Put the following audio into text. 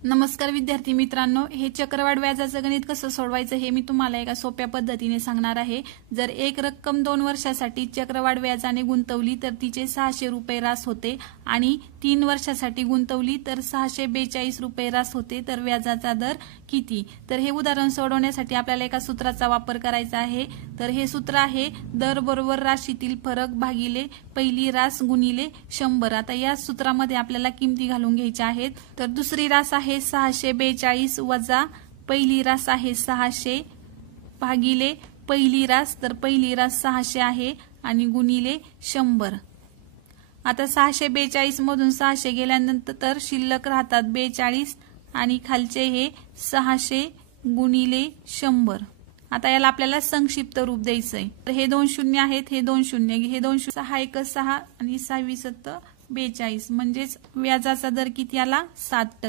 नमस्कार विद्यार्थी मित्रांनो, हे चक्रवाढ व्याजाचं गणित कसं सोडवायचं हे मी तुम्हाला एका सोप्या पद्धतीने सांगणार आहे। जर एक रक्कम 2 वर्षासाठी चक्रवाढ व्याजाने गुंतवली तर तिचे 600 रुपये रास होते आणि 3 वर्षासाठी गुंतवली तर 642 रुपये रास होते। तर व्याजाचा दर किती? तर हे उदाहरण सोडवण्यासाठी आपल्याला एका सूत्राचा वापर करायचा आहे। तर हे सूत्र आहे दर बरोबर राशीतील फरक भागिले पहिली रास गुणिले 100। आता या सूत्रामध्ये आपल्याला किमती घालून घ्यायच्या आहेत। तर दुसरी रास आहे 642 वजा पहिली रास आहे 600 भागिले पहिली रास, तर पहिली रास 600 आहे आणि गुणिले 100। आता 642 मधून 600 गेल्यानंतर तर शिल्लक राहतात 42 आणि खालचे हे 600 गुणिले 100। आता याला आपल्याला संक्षिप्त रूप द्यायचंय। तर हे 2 शून्य आहेत, हे 2 शून्य, हे 2 6 1 6 आणि 6 20 42 म्हणजेच व्याजाचा दर किती आला? 7%।